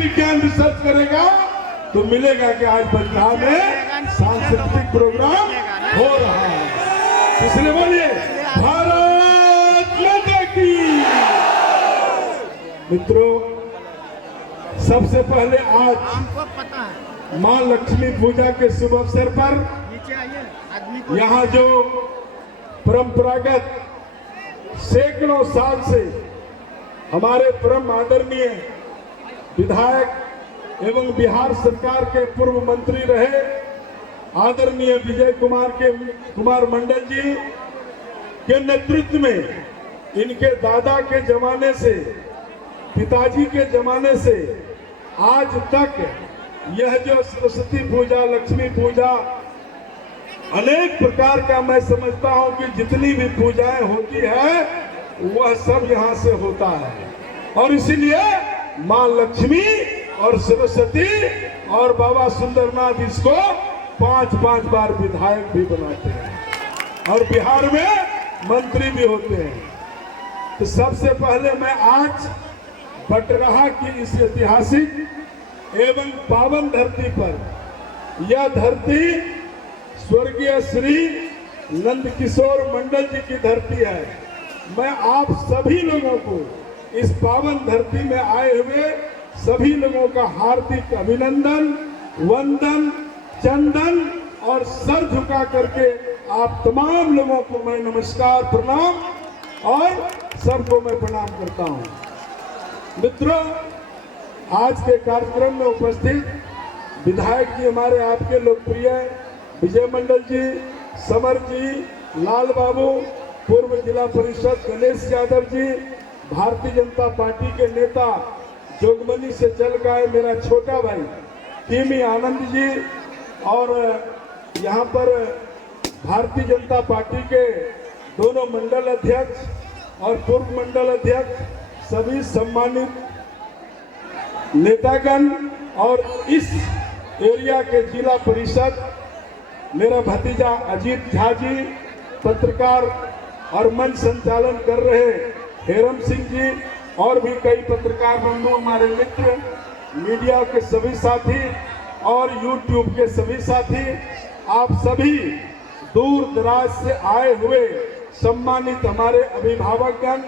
विज्ञान रिसर्च करेगा तो मिलेगा कि आज बजनाह में सांस्कृतिक प्रोग्राम हो रहा है। इसलिए बोलिए भारत माता की। मित्रों, सबसे पहले आज मां लक्ष्मी पूजा के शुभ अवसर पर यहाँ जो परंपरागत सैकड़ों साल से हमारे परम आदरणीय विधायक एवं बिहार सरकार के पूर्व मंत्री रहे आदरणीय विजय कुमार मंडल जी के नेतृत्व में, इनके दादा के जमाने से, पिताजी के जमाने से आज तक यह जो सरस्वती पूजा, लक्ष्मी पूजा, अनेक प्रकार का मैं समझता हूं कि जितनी भी पूजाएं होती है वह सब यहाँ से होता है। और इसीलिए मां लक्ष्मी और सरस्वती और बाबा सुंदरनाथ इसको 5-5 बार विधायक भी बनाते हैं और बिहार में मंत्री भी होते हैं। तो सबसे पहले मैं आज बटरहा की इस ऐतिहासिक एवं पावन धरती पर, यह धरती स्वर्गीय श्री नंदकिशोर मंडल जी की धरती है, मैं आप सभी लोगों को इस पावन धरती में आए हुए सभी लोगों का हार्दिक अभिनंदन, वंदन, चंदन और सर झुका करके आप तमाम लोगों को मैं नमस्कार, प्रणाम और सबको मैं प्रणाम करता हूं। मित्रों, आज के कार्यक्रम में उपस्थित विधायक जी हमारे आपके लोकप्रिय विजय मंडल जी, समर जी, लाल बाबू, पूर्व जिला परिषद गणेश यादव जी, भारतीय जनता पार्टी के नेता जोगबनी से चल गए मेरा छोटा भाई टीमी आनंद जी, और यहाँ पर भारतीय जनता पार्टी के दोनों मंडल अध्यक्ष और पूर्व मंडल अध्यक्ष, सभी सम्मानित नेतागण, और इस एरिया के जिला परिषद मेरा भतीजा अजीत झा जी, पत्रकार और मंच संचालन कर रहे हेरम सिंह जी, और भी कई पत्रकार बंधु, हमारे मित्र, मीडिया के सभी साथी और यूट्यूब के सभी साथी, आप सभी दूर दराज से आए हुए सम्मानित हमारे अभिभावकगण,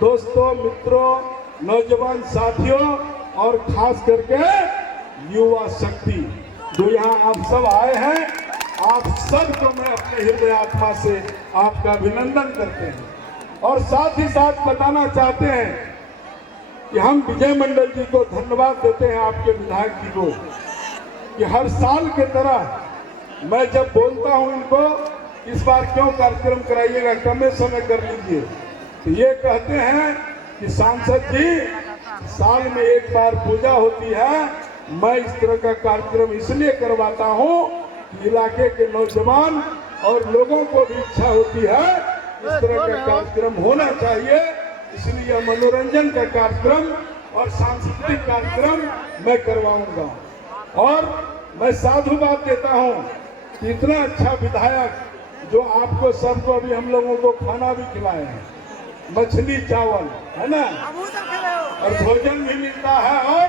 दोस्तों, मित्रों, नौजवान साथियों और खास करके युवा शक्ति जो यहाँ आप सब आए हैं, आप सबको मैं अपने हृदय आत्मा से आपका अभिनंदन करते हैं। और साथ ही साथ बताना चाहते हैं कि हम विजय मंडल जी को धन्यवाद देते हैं, आपके विधायक जी को, कि हर साल की तरह मैं जब बोलता हूं इनको इस बार क्यों कार्यक्रम कराइएगा, कम समय कर लीजिए, तो ये कहते हैं कि सांसद जी साल में एक बार पूजा होती है, मैं इस तरह का कार्यक्रम इसलिए करवाता हूं कि इलाके के नौजवान और लोगों को भी इच्छा होती है इस तरह का कार्यक्रम होना चाहिए, इसलिए मनोरंजन का कार्यक्रम और सांस्कृतिक कार्यक्रम मैं करवाऊंगा। और मैं साधुवाद देता हूं कि इतना अच्छा विधायक जो आपको सबको अभी हम लोगों को खाना भी खिलाए हैं, मछली चावल है ना, और भोजन भी मिलता है, और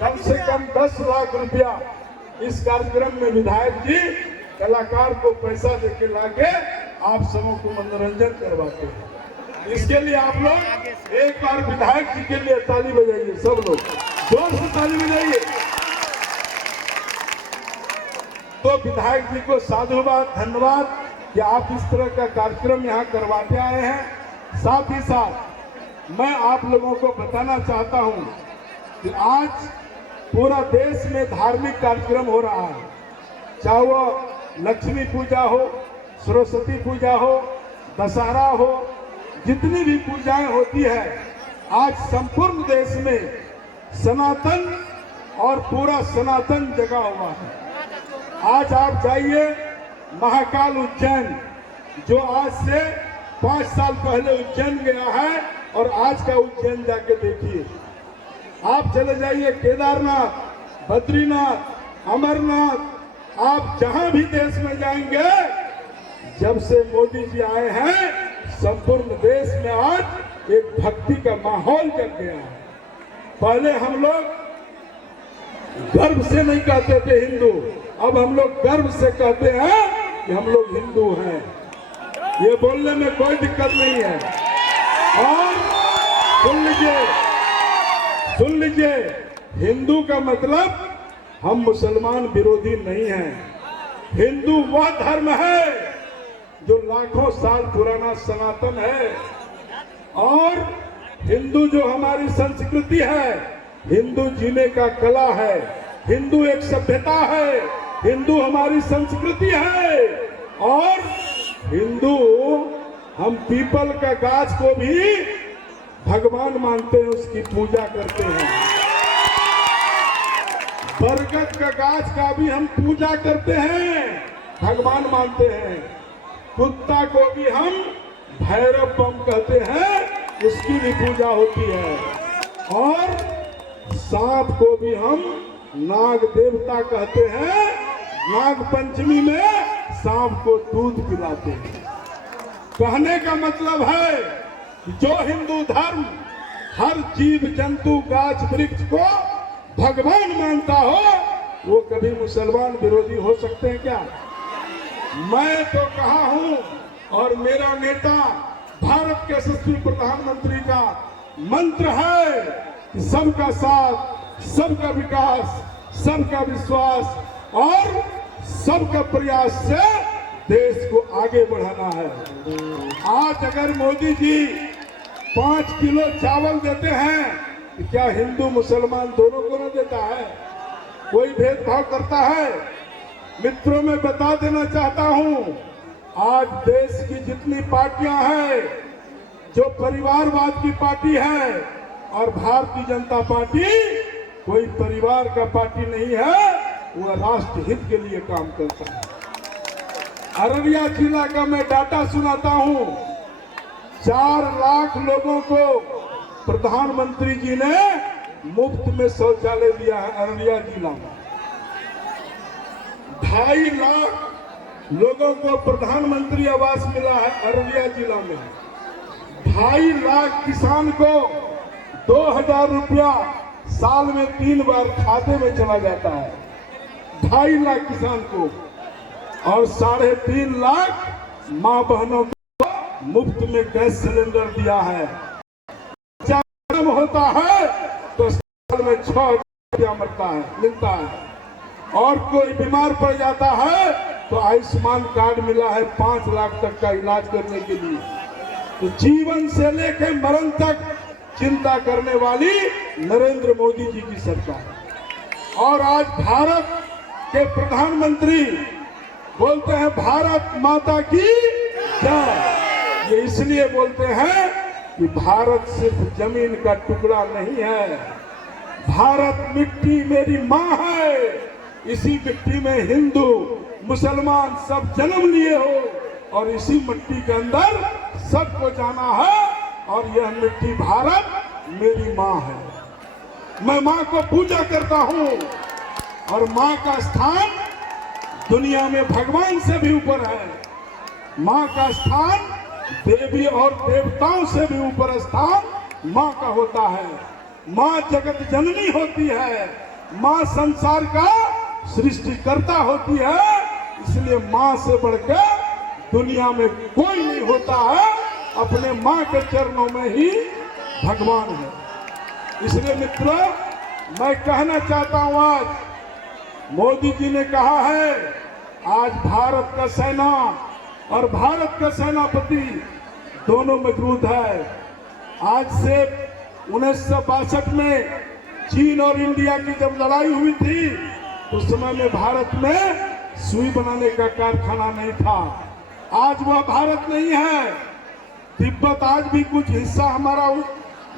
कम से कम 10 लाख रुपया इस कार्यक्रम में विधायक जी कलाकार को पैसा देके लाके आप सबों को मनोरंजन करवाते हैं। इसके लिए आप लोग एक बार विधायक जी के लिए ताली बजाइए, सब लोग जोर से ताली बजाइए। तो विधायक जी को साधुवाद, धन्यवाद कि आप इस तरह का कार्यक्रम यहाँ करवाते आए हैं। साथ ही साथ मैं आप लोगों को बताना चाहता हूँ कि आज पूरा देश में धार्मिक कार्यक्रम हो रहा है, चाहे वो लक्ष्मी पूजा हो, सरस्वती पूजा हो, दशहरा हो, जितनी भी पूजाएं होती है, आज संपूर्ण देश में सनातन और पूरा सनातन जगा हुआ है। आज आप जाइए महाकाल उज्जैन, जो आज से 5 साल पहले उज्जैन गया है, और आज का उज्जैन जाके देखिए। आप चले जाइए केदारनाथ, बद्रीनाथ, अमरनाथ, आप जहां भी देश में जाएंगे, जब से मोदी जी आए हैं संपूर्ण देश में आज एक भक्ति का माहौल जग गया है। पहले हम लोग गर्व से नहीं कहते थे हिंदू, अब हम लोग गर्व से कहते हैं कि हम लोग हिंदू हैं। ये बोलने में कोई दिक्कत नहीं है। और सुन लीजिए, हिंदू का मतलब हम मुसलमान विरोधी नहीं हैं। हिंदू वह धर्म है जो लाखों साल पुराना सनातन है। और हिंदू जो हमारी संस्कृति है, हिंदू जीने का कला है, हिंदू एक सभ्यता है, हिंदू हमारी संस्कृति है। और हिंदू हम पीपल का गाछ को भी भगवान मानते हैं, उसकी पूजा करते हैं। बरगद का गाछ का भी हम पूजा करते हैं, भगवान मानते हैं। कुत्ता को भी हम भैरव बम कहते हैं, उसकी भी पूजा होती है। और सांप को भी हम नाग देवता कहते हैं, नाग पंचमी में सांप को दूध पिलाते हैं। कहने का मतलब है कि जो हिंदू धर्म हर जीव जंतु गाछ वृक्ष को भगवान मानता हो, वो कभी मुसलमान विरोधी हो सकते हैं क्या? मैं तो कहा हूं, और मेरा नेता भारत के यशस्वी प्रधानमंत्री का मंत्र है कि सबका साथ, सबका विकास, सबका विश्वास और सबका प्रयास से देश को आगे बढ़ाना है। आज अगर मोदी जी 5 किलो चावल देते हैं, तो क्या हिंदू मुसलमान दोनों को न देता है? कोई भेदभाव करता है? मित्रों, मैं बता देना चाहता हूं, आज देश की जितनी पार्टियां हैं, जो परिवारवाद की पार्टी है, और भारतीय जनता पार्टी कोई परिवार का पार्टी नहीं है, वह राष्ट्र हित के लिए काम करता है। अररिया जिला का मैं डाटा सुनाता हूं, 4 लाख लोगों को प्रधानमंत्री जी ने मुफ्त में शौचालय दिया है अररिया जिला में। 2.5 लाख लोगों को प्रधानमंत्री आवास मिला है अररिया जिला में। 2.5 लाख किसान को 2000 रुपया साल में 3 बार खाते में चला जाता है। 2.5 लाख किसान को, और 3.5 लाख मां बहनों को मुफ्त में गैस सिलेंडर दिया है। जन्म होता है तो साल में 6 रुपया मिलता है। और कोई बीमार पड़ जाता है तो आयुष्मान कार्ड मिला है 5 लाख तक का इलाज करने के लिए। तो जीवन से लेकर मरण तक चिंता करने वाली नरेंद्र मोदी जी की सरकार। और आज भारत के प्रधानमंत्री बोलते हैं भारत माता की जय। ये इसलिए बोलते हैं कि भारत सिर्फ जमीन का टुकड़ा नहीं है, भारत मिट्टी मेरी माँ है। इसी मिट्टी में हिंदू मुसलमान सब जन्म लिए हो, और इसी मिट्टी के अंदर सबको जाना है। और यह मिट्टी भारत मेरी माँ है। मैं माँ को पूजा करता हूँ, और माँ का स्थान दुनिया में भगवान से भी ऊपर है। माँ का स्थान देवी और देवताओं से भी ऊपर स्थान माँ का होता है। माँ जगत जननी होती है, माँ संसार का सृष्टिकर्ता होती है। इसलिए माँ से बढ़कर दुनिया में कोई नहीं होता है। अपने माँ के चरणों में ही भगवान है। इसलिए मित्रों, मैं कहना चाहता हूँ, आज मोदी जी ने कहा है, आज भारत का सेना और भारत का सेनापति दोनों मजबूत है। आज से 1962 में चीन और इंडिया की जब लड़ाई हुई थी, उस समय में भारत में सुई बनाने का कारखाना नहीं था। आज वह भारत नहीं है। तिब्बत आज भी कुछ हिस्सा हमारा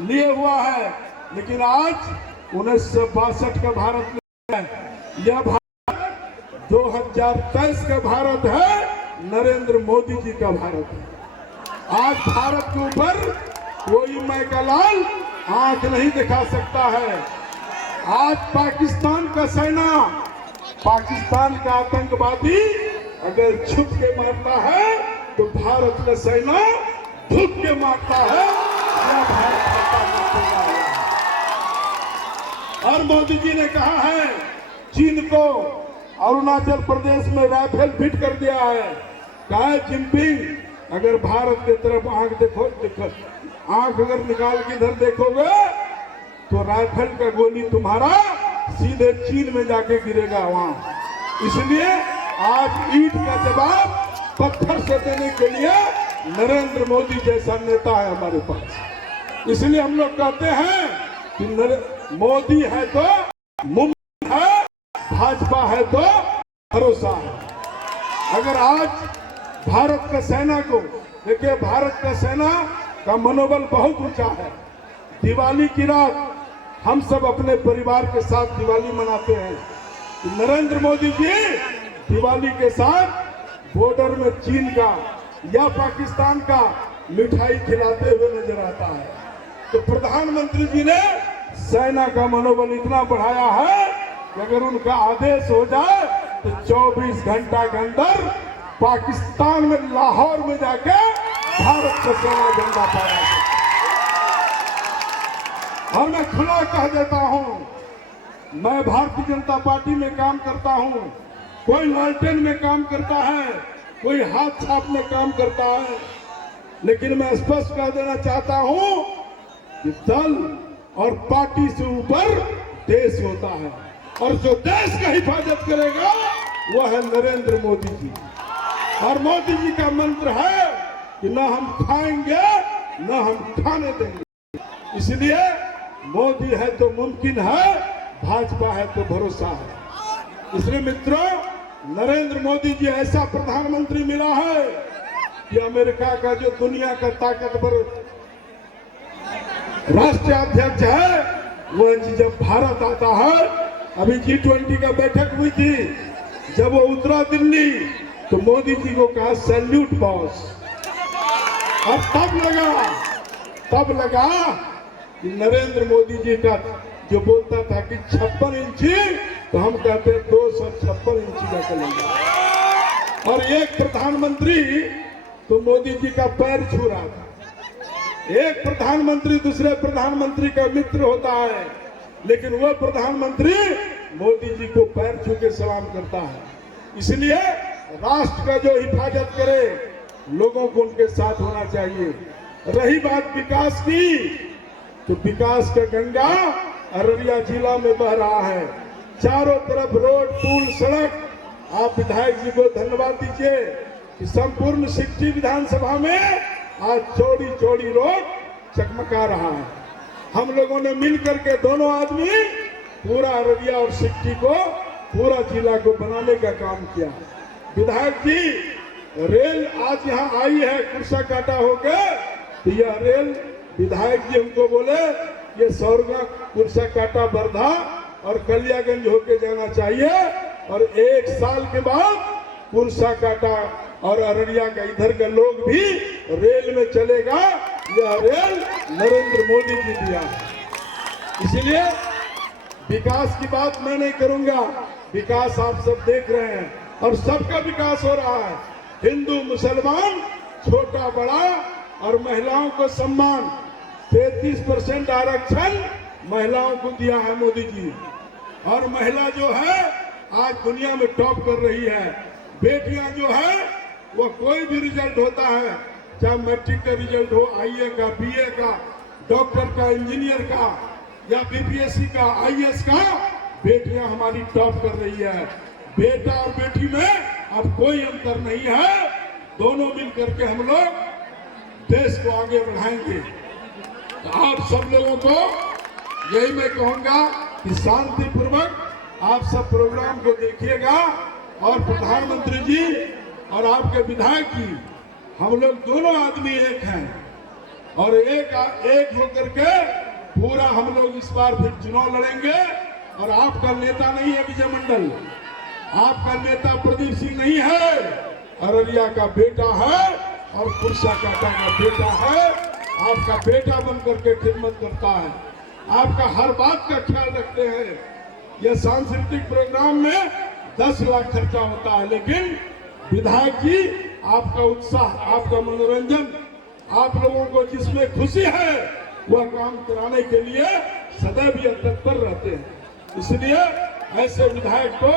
लिए हुआ है, लेकिन आज 1962 का भारत नहीं है। यह भारत 2023 का भारत है, नरेंद्र मोदी जी का भारत है। आज भारत के ऊपर कोई मैं का लाल आंख नहीं दिखा सकता है। आज पाकिस्तान का सेना, पाकिस्तान का आतंकवादी अगर छुप के मारता है तो भारत का सेना झुक के मारता है। और मोदी जी ने कहा है चीन को अरुणाचल प्रदेश में राइफल फिट कर दिया है। कहा है जिनपिंग, अगर भारत की तरफ आंख अगर निकाल के इधर देखोगे तो राइफल का गोली तुम्हारा सीधे चीन में जाके गिरेगा वहां। इसलिए आज ईंट का जवाब पत्थर से देने के लिए नरेंद्र मोदी जैसा नेता है हमारे पास। इसलिए हम लोग कहते हैं कि मोदी है तो मुमकिन है, भाजपा है तो भरोसा है। अगर आज भारत का सेना को देखिए, भारत का सेना का मनोबल बहुत ऊंचा है। दिवाली की रात हम सब अपने परिवार के साथ दिवाली मनाते हैं। नरेंद्र मोदी जी दिवाली के साथ बॉर्डर में चीन का या पाकिस्तान का मिठाई खिलाते हुए नजर आता है। तो प्रधानमंत्री जी ने सेना का मनोबल इतना बढ़ाया है कि अगर उनका आदेश हो जाए तो 24 घंटा के अंदर पाकिस्तान में लाहौर में जाके भारत का सेना झंडा फहराए। और मैं खुला कह देता हूं, मैं भारतीय जनता पार्टी में काम करता हूं। कोई लालटेन में काम करता है, कोई हाथ छाप में काम करता है, लेकिन मैं स्पष्ट कह देना चाहता हूं कि दल और पार्टी से ऊपर देश होता है, और जो देश का हिफाजत करेगा वह है नरेंद्र मोदी जी। और मोदी जी का मंत्र है कि न हम खाएंगे न हम खाने देंगे। इसलिए मोदी है तो मुमकिन है, भाजपा है तो भरोसा है। इसलिए मित्रों, नरेंद्र मोदी जी ऐसा प्रधानमंत्री मिला है कि अमेरिका का जो दुनिया का ताकतवर राष्ट्रीय अध्यक्ष है, वह जब भारत आता है, अभी G20 का बैठक हुई थी, जब वो उतरा दिल्ली तो मोदी जी को कहा सैल्यूट बॉस। और तब लगा कि नरेंद्र मोदी जी का जो बोलता था कि 56 इंची, तो हम कहते हैं 256 इंची का चलेगा। और एक प्रधानमंत्री तो मोदी जी का पैर छू रहा था। एक प्रधानमंत्री दूसरे प्रधानमंत्री का मित्र होता है, लेकिन वह प्रधानमंत्री मोदी जी को पैर छू के सलाम करता है। इसलिए राष्ट्र का जो हिफाजत करे, लोगों को उनके साथ होना चाहिए। रही बात विकास की, तो विकास का गंगा अररिया जिला में बह रहा है। चारों तरफ रोड, पुल, सड़क। आप विधायक जी को धन्यवाद दीजिए कि संपूर्ण सिक्टी विधानसभा में आज चौड़ी चौड़ी रोड चकमका रहा है। हम लोगों ने मिलकर के दोनों आदमी पूरा अररिया और सिक्टी को, पूरा जिला को बनाने का काम किया। विधायक जी, रेल आज यहाँ आई है कुर्सा काटा होकर, तो यह रेल विधायक जी हमको बोले ये सौरगा कुर्सा काटा बरधा और कलियागंज होके जाना चाहिए, और 1 साल के बाद कुर्सा काटा और अररिया का इधर का लोग भी रेल में चलेगा। यह रेल नरेंद्र मोदी जी दिया। इसलिए विकास की बात मैं नहीं करूंगा, विकास आप सब देख रहे हैं और सबका विकास हो रहा है। हिंदू मुसलमान, छोटा बड़ा और महिलाओं को सम्मान। 33% आरक्षण महिलाओं को दिया है मोदी जी, और महिला जो है आज दुनिया में टॉप कर रही है। बेटियां जो है वो कोई भी रिजल्ट होता है, चाहे मैट्रिक का रिजल्ट हो, आईए का, बीए का, डॉक्टर का, इंजीनियर का या बीपीएससी का, आईएएस का, बेटियां हमारी टॉप कर रही है। बेटा और बेटी में अब कोई अंतर नहीं है, दोनों मिलकर के हम लोग देश को आगे बढ़ाएंगे। तो आप सब लोगों को यही मैं कहूंगा कि शांतिपूर्वक आप सब प्रोग्राम को देखिएगा, और प्रधानमंत्री जी और आपके विधायक जी, हम लोग दोनों आदमी एक हैं, और एक होकर के पूरा हम लोग इस बार फिर चुनाव लड़ेंगे। और आपका नेता नहीं है विजय मंडल, आपका नेता प्रदीप सिंह नहीं है, अररिया का बेटा है और कुर्सा काटा का बेटा है। आपका बेटा बन करके खिदमत करता है, आपका हर बात का ख्याल रखते हैं। यह सांस्कृतिक प्रोग्राम में 10 लाख खर्चा होता है, लेकिन विधायक जी आपका उत्साह, आपका मनोरंजन, आप लोगों को जिसमें खुशी है वह काम कराने के लिए सदैव यह तत्पर रहते हैं। इसलिए ऐसे विधायक को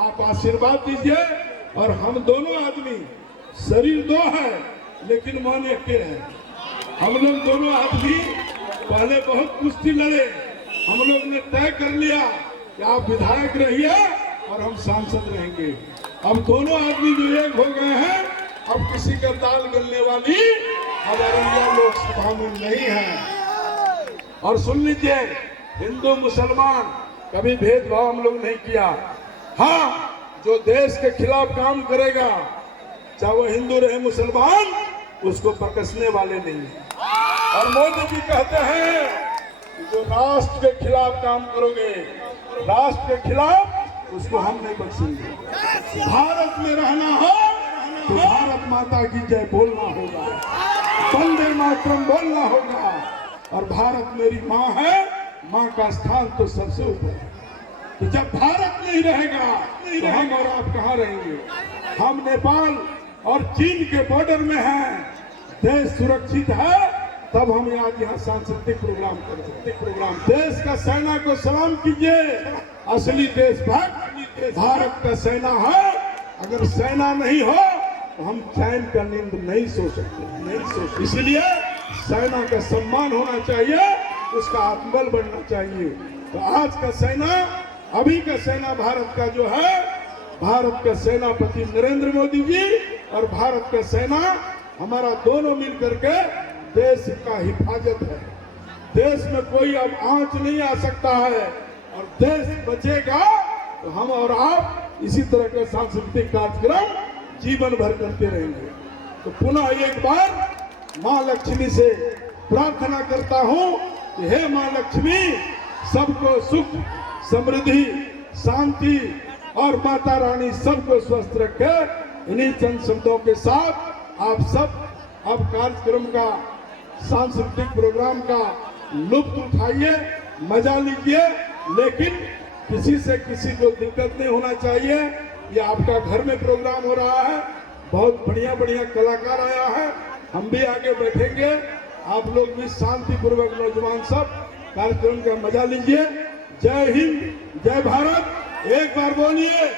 आप आशीर्वाद दीजिए। और हम दोनों आदमी, शरीर दो है लेकिन मन एक ही है। हम लोग दोनों आदमी पहले बहुत कुश्ती लड़े, हम लोग ने तय कर लिया कि आप विधायक रहिए और हम सांसद रहेंगे। अब दोनों आदमी जो एक हो गए हैं, अब किसी का दाल गलने वाली अब औरंगाबाद लोकसभा में नहीं है। और सुन लीजिए, हिंदू मुसलमान कभी भेदभाव हम लोग नहीं किया। हाँ, जो देश के खिलाफ काम करेगा, चाहे वो हिंदू रहे मुसलमान, उसको बकसने वाले नहीं है। और मोदी जी कहते हैं कि जो राष्ट्र के खिलाफ काम करोगे, राष्ट्र के खिलाफ, उसको हम नहीं बख्शेंगे। भारत में रहना हो तो भारत माता की जय बोलना होगा, वंदे मातरम बोलना होगा। और भारत मेरी माँ है, माँ का स्थान तो सबसे ऊपर है। तो जब भारत नहीं रहेगा तो हम और आप कहाँ रहेंगे? हम नेपाल और चीन के बॉर्डर में हैं। देश सुरक्षित है तब हम आज यहाँ सांस्कृतिक प्रोग्राम कर सकते। प्रोग्राम देश का सेना को सलाम कीजिए, असली देशभक्त भारत का सेना है। अगर सेना नहीं हो तो हम चैन का नींद नहीं सो सकते, नहीं सो सकते। इसलिए सेना का सम्मान होना चाहिए, उसका आत्मबल बढ़ना चाहिए। तो आज का सेना, अभी का सेना भारत का जो है, भारत का सेनापति नरेंद्र मोदी जी और भारत का सेना हमारा दोनों मिलकर के देश का हिफाजत है। देश में कोई अब आंच नहीं आ सकता है और देश बचेगा तो हम और आप इसी तरह के सांस्कृतिक कार्यक्रम जीवन भर करते रहेंगे। तो पुनः एक बार माँ लक्ष्मी से प्रार्थना करता हूँ कि हे माँ लक्ष्मी, सबको सुख, समृद्धि, शांति और माता रानी सबको स्वस्थ रखे। इन्हीं चंद शब्दों के साथ आप सब अब कार्यक्रम का, सांस्कृतिक प्रोग्राम का लुत्फ उठाइए, मजा लीजिए, लेकिन किसी से किसी को दिक्कत नहीं होना चाहिए। ये आपका घर में प्रोग्राम हो रहा है, बहुत बढ़िया बढ़िया कलाकार आया है, हम भी आगे बैठेंगे। आप लोग भी शांतिपूर्वक नौजवान सब कार्यक्रम का मजा लीजिए। जय हिंद, जय भारत। एक बार बोलिए।